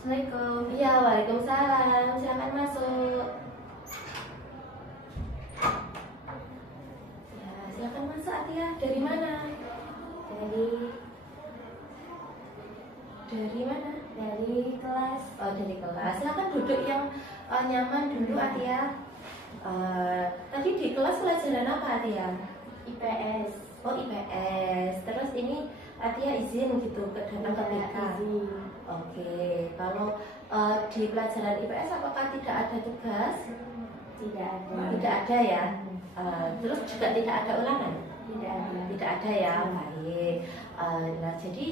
Assalamualaikum. Iya, waalaikumsalam. Silakan masuk. Ya, silakan masuk Atia. Dari mana? Dari mana? Dari kelas. Oh, dari kelas. Silakan duduk yang nyaman dulu Atia. Tadi di kelas pelajaran apa Atia? IPS. Oh, IPS. Terus ini Atia izin gitu datang ke BK. Izin. Oke. Kalau di pelajaran IPS apakah tidak ada tugas? Tidak ada. Tidak ada ya. Terus juga tidak ada ulangan? Tidak ada. Tidak ada ya. Baik. Nah, jadi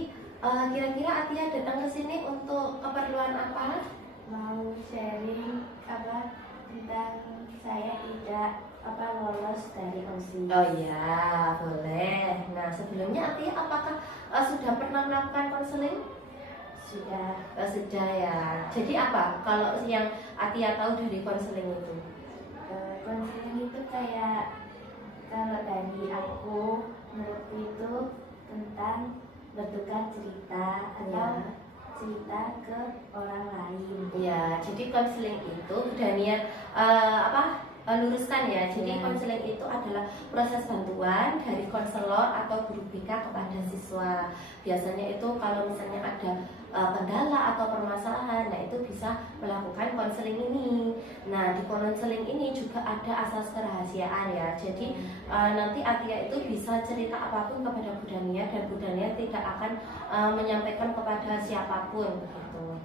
kira-kira Atia datang ke sini untuk keperluan apa? Mau sharing apa tentang saya tidak lolos dari OSIS. Oh iya, boleh. Nah, sebelumnya Atia apakah sudah pernah melakukan konseling? Sudah. Sudah ya. Jadi apa kalau yang Atia tahu dari konseling itu? Konseling itu kayak kalau dari aku menurutku itu tentang bertukar cerita atau cerita ke orang lain. Ya, jadi konseling itu Daniel luruskan ya. Jadi konseling itu adalah proses bantuan dari konselor atau guru BK kepada siswa. Biasanya itu kalau misalnya ada kendala atau permasalahan, nah itu bisa melakukan konseling ini. Nah, di konseling ini juga ada asas kerahasiaan ya. Jadi nanti Atia itu bisa cerita apapun kepada Bu Dania dan Bu Dania tidak akan menyampaikan kepada siapapun gitu.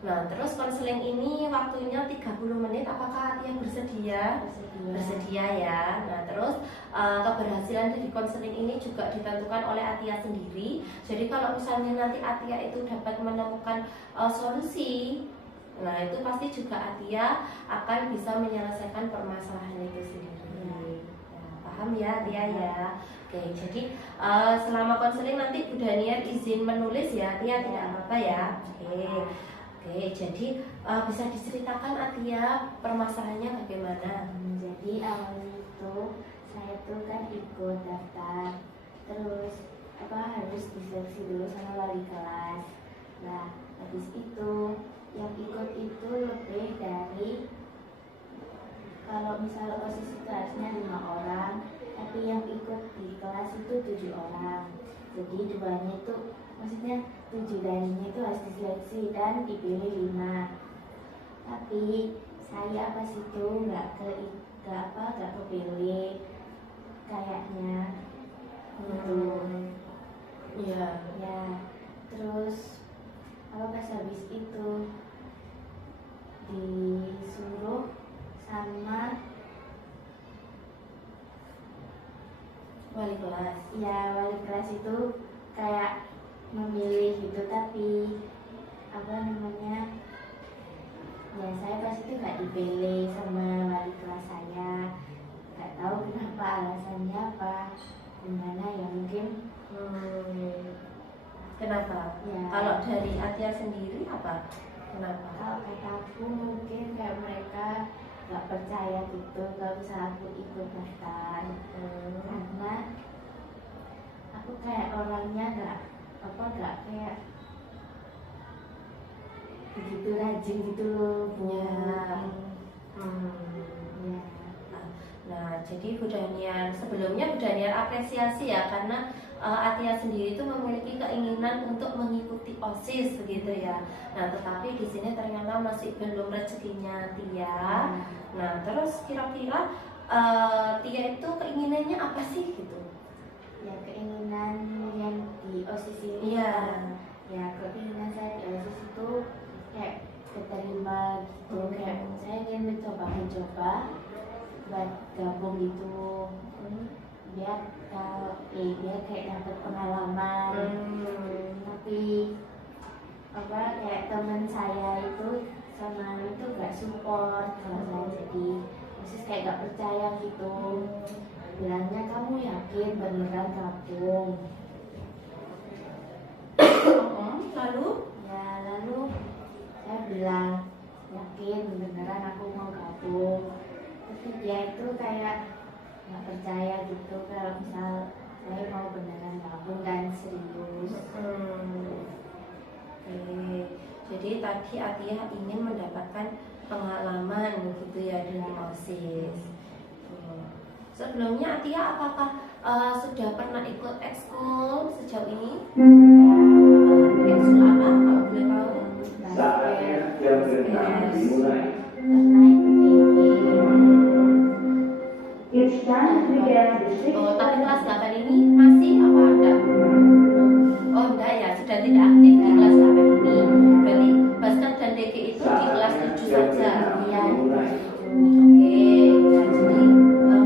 Nah, terus konseling ini waktunya 30 menit. Apakah Atia bersedia? Bersedia ya. Nah, terus keberhasilan dari konseling ini juga ditentukan oleh Atia sendiri. Jadi kalau misalnya nanti Atia itu dapat menemukan solusi, nah itu pasti juga Atia akan bisa menyelesaikan permasalahan itu sendiri. Ya, paham ya Atia ya? Oke, jadi selama konseling nanti Bu Daniel izin menulis ya, Atia tidak apa-apa ya. Oke, jadi bisa diceritakan Atia permasalahannya bagaimana? Jadi awalnya itu saya tuh kan ikut daftar, terus harus diseleksi dulu sama wali kelas. Nah, habis itu yang ikut itu lebih dari, kalau misalnya OSIS itu harusnya 5 orang, tapi yang ikut di kelas itu 7 orang. Jadi duanya itu maksudnya 7 darinya itu harus diseleksi dan dipilih 5. Tapi saya pas itu nggak kepilih kayaknya gitu. Iya. Ya, terus pas habis itu disuruh sama Wali kelas. ya wali kelas itu kayak memilih gitu, tapi ya saya pas itu nggak dipilih sama wali kelas saya. Nggak tahu kenapa, alasannya apa gimana ya, mungkin Kenapa? ya. Kalau dari Atia sendiri apa? Kenapa? Kalau kataku mungkin kayak mereka nggak percaya gitu kalau bisa aku ikut daftar. Karena aku kayak orangnya nggak kayak begitu rajin gitu loh, Bu. Ya. Nah, jadi Bu Daniel, sebelumnya Bu Daniel apresiasi ya karena Atia sendiri itu memiliki keinginan untuk mengikuti OSIS begitu ya. Nah, tetapi di sini ternyata masih belum rezekinya Tia. Nah, terus kira-kira Tia itu keinginannya apa sih gitu? Ya, keinginan yang di OSIS ini. Iya. Ya, keinginan saya di OSIS itu kayak keterima gitu. Kayak saya ingin mencoba buat gabung gitu, biar kayak dapat pengalaman. Tapi kayak teman saya itu sama itu gak support kalau saya jadi OSIS, kayak gak percaya gitu. Bilangnya, kamu yakin beneran gabung? Lalu saya bilang yakin beneran aku mau gabung. Tapi dia itu kayak nggak percaya gitu kalau misal saya mau beneran gabung dan serius. Oke. Jadi tadi Atia ingin mendapatkan pengalaman gitu ya di OSIS. Sebelumnya Atia apakah sudah pernah ikut ekskul sejauh ini? Ekskul apa kalau boleh tahu? Saatnya yang pertama dimulai. Pernah ikut It's time to begin the sixth Oh, tapi kelas 8 ini masih apa enggak? Oh enggak ya, sudah tidak aktif di kelas 8 ini. Berarti Basket dan DG itu di kelas 7 saja. ya Oke, ya, jadi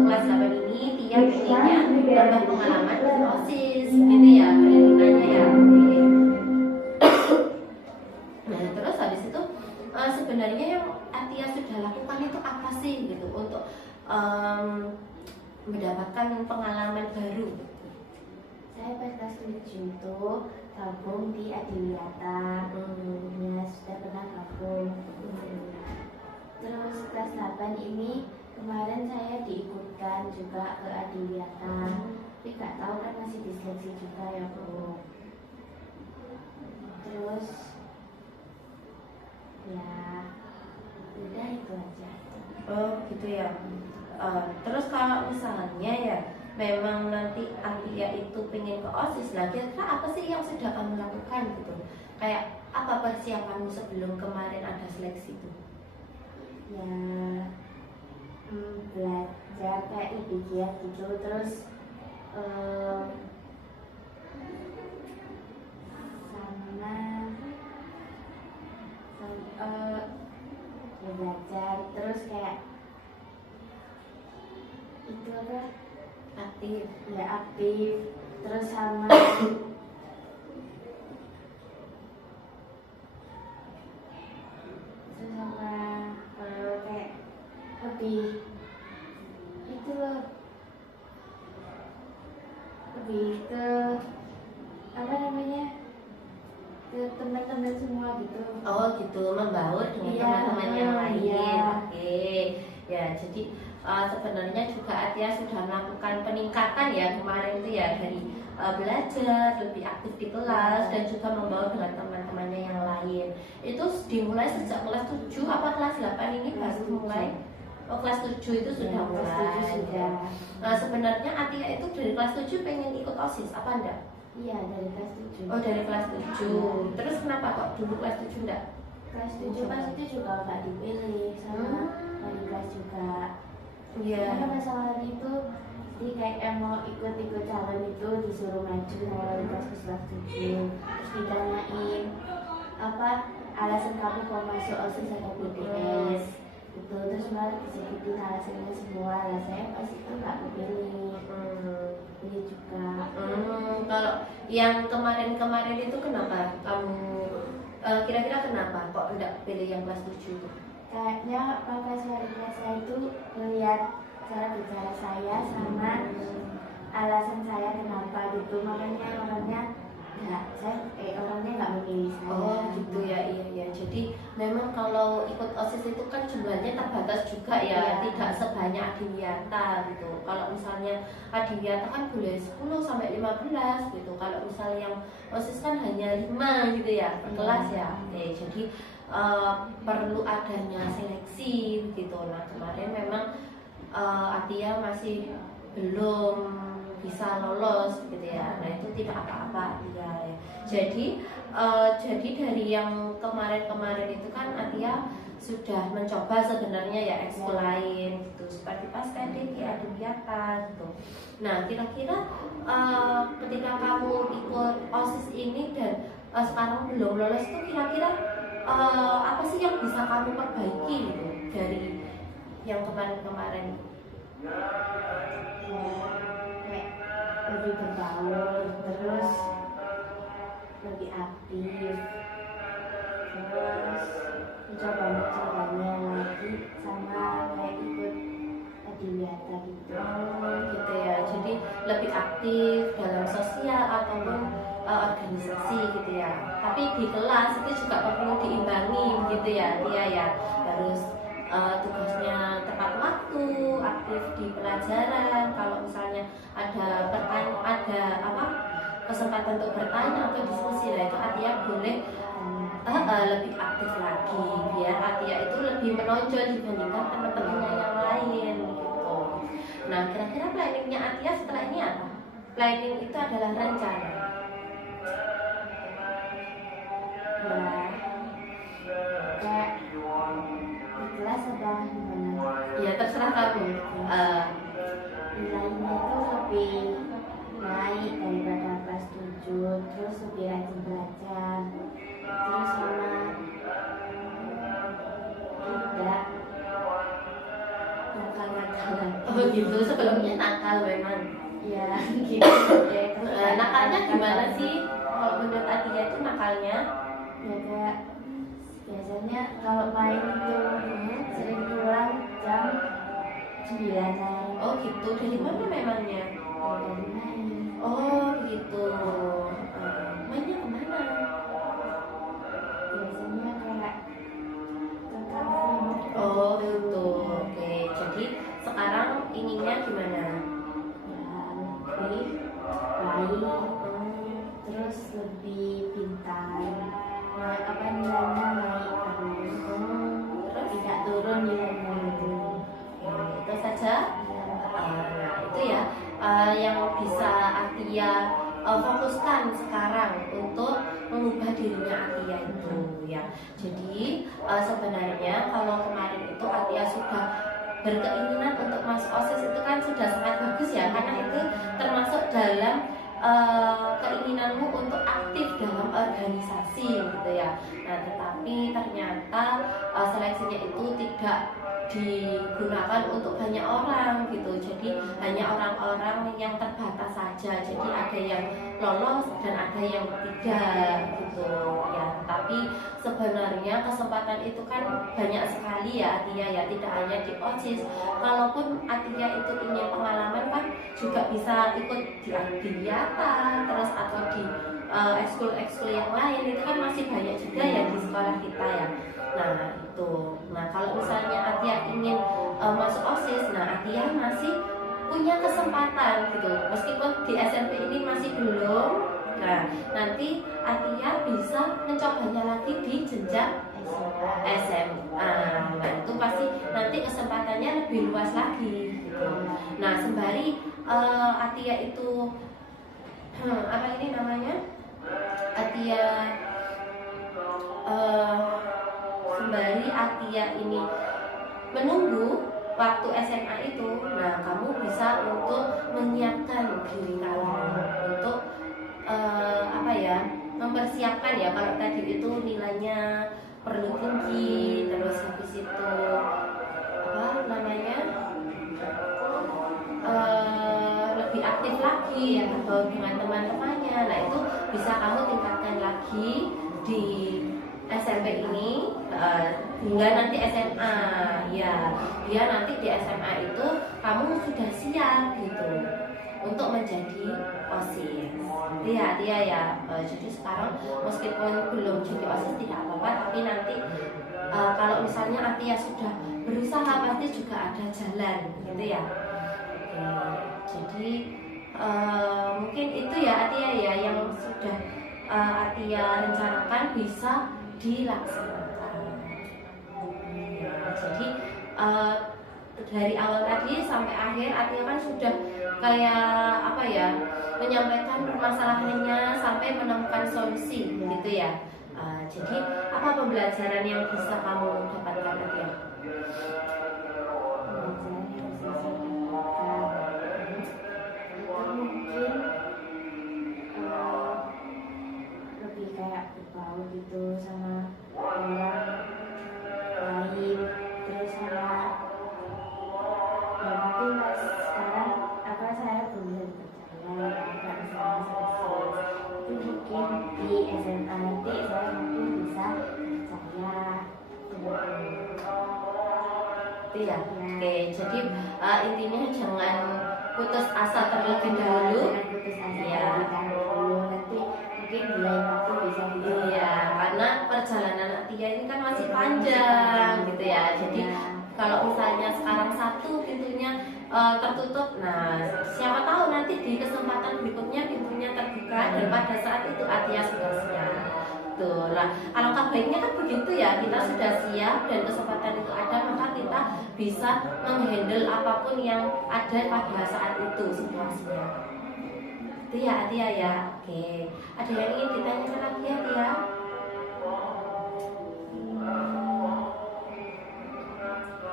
kelas 8 ini Tia pengennya nambah pengalaman di OSIS gitu ya, pendidikannya ya. Oke. Nah terus habis itu sebenarnya yang Atia sudah lakukan itu apa sih gitu untuk mendapatkan pengalaman baru? saya pas kelas 7 itu gabung di Adiwiyata. Ya sudah pernah gabung. Terus kelas 8 ini kemarin saya diikutkan juga ke Adiwiyata, tapi nggak tahu kan masih diseleksi juga ya Bu. Terus ya udah itu aja. Oh gitu ya. Terus kalau misalnya ya memang nanti Atia itu pengen ke OSIS, nah kira-kira apa sih yang sudah kamu lakukan gitu? Kayak apa persiapanmu sebelum kemarin ada seleksi itu? Ya belajar kayak lebih giat gitu. Terus ya belajar terus kayak itu apa Aktif. ya aktif terus sama kayak lebih itu loh, lebih ke apa namanya, ke teman-teman semua gitu. Oh gitu, membaur dengan Iya, teman-teman yang lain. iya. Oke, ya jadi sebenarnya juga Atia sudah melakukan peningkatan ya kemarin itu ya dari belajar lebih aktif di kelas dan juga membaur dengan teman-temannya yang lain. Itu dimulai sejak kelas 7 apa kelas 8 ini baru mulai? Oh kelas 7 itu sudah Ya, kelas mulai. 7 sudah. Nah sebenarnya Atia itu dari kelas 7 pengen ikut OSIS apa enggak? Iya, dari kelas 7. Oh dari kelas 7. Terus kenapa kok dulu kelas 7 enggak? Kelas 7 pas itu juga nggak dipilih sama wali kelas juga. Iya. Karena masalah itu jadi kayak mau ikut-ikut calon itu disuruh maju sama wali kelas ke kelas 7. Terus ditanyain apa alasan kamu mau masuk OSIS atau BPS itu, terus malah disebutin alasannya semua. Lah saya pas itu nggak kepilih, pilih juga. Kalau yang kemarin-kemarin itu kenapa kamu kira-kira kenapa kok enggak pilih yang kelas 7 itu? Kayaknya kakak wali kelas saya itu melihat cara bicara saya sama alasan saya kenapa gitu, makanya orangnya nggak memilih saya. Oh gitu ya, iya. Jadi memang kalau ikut OSIS itu kan jumlahnya terbatas juga ya, Iya. tidak sebanyak Adiwiyata gitu. Kalau misalnya Adiwiyata kan boleh 10 sampai 15 gitu. Kalau misalnya yang OSIS kan hanya 5 gitu ya per kelas ya. Oke, jadi perlu adanya seleksi gitu. Nah kemarin memang Atia masih belum bisa lolos gitu ya. Nah itu tidak apa-apa ya. Jadi dari yang kemarin-kemarin itu kan Atia sudah mencoba sebenarnya ya ekskul lain gitu seperti pas KDG, Adiwiyata gitu. Nah kira-kira ketika kamu ikut OSIS ini dan sekarang belum lolos itu kira-kira apa sih yang bisa kamu perbaiki gitu dari yang kemarin-kemarin? Kayak lebih berbaur, terus lebih aktif, terus mencoba-mencobanya lagi sama kayak ikut Adiwiyata gitu. Gitu ya. Jadi lebih aktif dalam sosial ataupun organisasi gitu ya. Tapi di kelas itu juga perlu diimbangi gitu ya, dia ya harus tugasnya tepat waktu, aktif di pelajaran. Kalau misalnya ada kesempatan untuk bertanya atau diskusi, lah itu Atia boleh lebih aktif lagi biar Atia itu lebih menonjol dibandingkan teman-temannya yang lain gitu. Nah, kira-kira planningnya Atia setelah ini apa? Planning itu adalah rencana. Ya kayak di kelas apa gimana? Ya terserah kamu. Nilainya itu lebih naik daripada kelas 7, terus lebih rajin belajar, terus sama tidak nakal-nakalan. Oh gitu, sebelumnya nakal memang. Ya gitu deh. Nakalnya gimana sih? Kalau menurut Atia itu nakalnya? Ya kayak biasanya kalau main itu sering pulang jam 9-an. Oh gitu, dari mana memangnya? Ya, dari main. Oh gitu. Mainnya kemana? Biasanya kayak ke kafe. Oh gitu. Oke, jadi sekarang inginnya gimana? Ya lebih baik, terus lebih pintar. Nah, apa nilainya naik terus, Terus? tidak turun nilainya itu. Itu saja. Nah itu ya yang bisa Atia fokuskan sekarang untuk mengubah dirinya Atia itu ya. Jadi sebenarnya kalau kemarin itu Atia sudah berkeinginan untuk masuk OSIS itu kan sudah sangat bagus ya, karena itu termasuk dalam keinginanmu untuk aktif dalam organisasi gitu ya. Nah tetapi ternyata seleksinya itu tidak digunakan untuk banyak orang gitu, jadi hanya orang-orang yang terbatas saja. Jadi ada yang lolos dan ada yang tidak gitu ya. Tapi sebenarnya kesempatan itu kan banyak sekali ya Atia ya, tidak hanya di OSIS. Kalaupun Atia itu ingin pengalaman kan juga bisa ikut di Adiwiyata terus atau di ekskul-ekskul yang lain, itu kan masih banyak juga ya di sekolah kita ya. Nah itu, nah kalau misalnya Atia ingin masuk OSIS, nah Atia masih punya kesempatan gitu, meskipun di SMP ini masih belum. Nah nanti Atia bisa mencobanya lagi di jenjang SMA. Nah itu pasti nanti kesempatannya lebih luas lagi gitu. Nah sembari Atia itu apa ini namanya, Atia sembari Atia ini menunggu waktu SMA itu, nah kamu bisa untuk menyiapkan diri kamu untuk apa ya, mempersiapkan ya. Kalau tadi itu nilainya perlu tinggi, terus habis itu apa namanya, lebih aktif lagi ya, atau dengan teman-temannya. Nah itu bisa kamu tingkatkan lagi di SMP ini hingga nanti SMA ya. Dia nanti di SMA itu kamu sudah siap gitu untuk menjadi OSIS. Dia ya. Jadi sekarang meskipun belum jadi OSIS tidak apa-apa, tapi nanti kalau misalnya Atia sudah berusaha pasti juga ada jalan gitu ya. Jadi mungkin itu ya Atia ya yang sudah Atia rencanakan bisa dilaksanakan. Jadi dari awal tadi sampai akhir Atia kan sudah kayak apa ya, menyampaikan permasalahannya sampai menemukan solusi gitu ya. Jadi apa pembelajaran yang bisa kamu dapatkan Atia? Lebih kayak berbau gitu sama orang lain, terus sama ya mungkin pas sekarang apa saya belum percaya agak sama spesies itu, mungkin di SMA nanti saya mungkin bisa percaya Itu ya. Oke, jadi intinya jangan putus asa terlebih dahulu. jangan putus asa Iya. terlebih dahulu, nanti mungkin di lain waktu bisa dicoba. Iya, karena perjalanan Atia ini kan masih panjang gitu ya. Jadi kalau misalnya sekarang satu pintunya tertutup, nah siapa tahu nanti di kesempatan berikutnya pintunya terbuka dan pada saat itu Atia sudah siap. gitu. Nah, alangkah baiknya kan begitu ya, kita sudah siap dan kesempatan itu ada, maka kita bisa menghandle apapun yang ada pada saat itu situasinya. Itu ya Atia ya. Oke, ada yang ingin ditanyakan lagi ya Tia?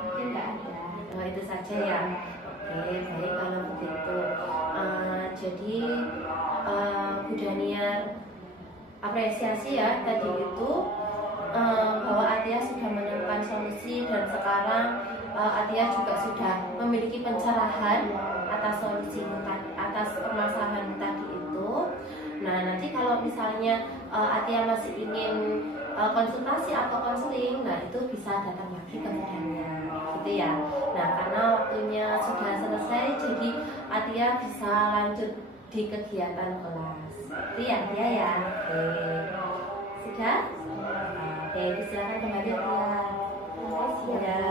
Mungkin nggak ada. Oh, itu saja ya. Oke, baik kalau begitu. Jadi Bu Daniar apresiasi ya tadi itu bahwa Atia sudah menemukan solusi dan sekarang Atia juga sudah memiliki pencerahan atas solusi tadi, atas permasalahan tadi itu. Nah, nanti kalau misalnya Atia masih ingin konsultasi atau konseling, nah itu bisa datang lagi ke Bu Daniar, gitu ya. Nah, karena waktunya sudah selesai, jadi Atia bisa lanjut di kegiatan kelas. Itu ya Atia ya. Oke, sudah? Oke, silakan kembali Atia. Terima kasih ya. Ya.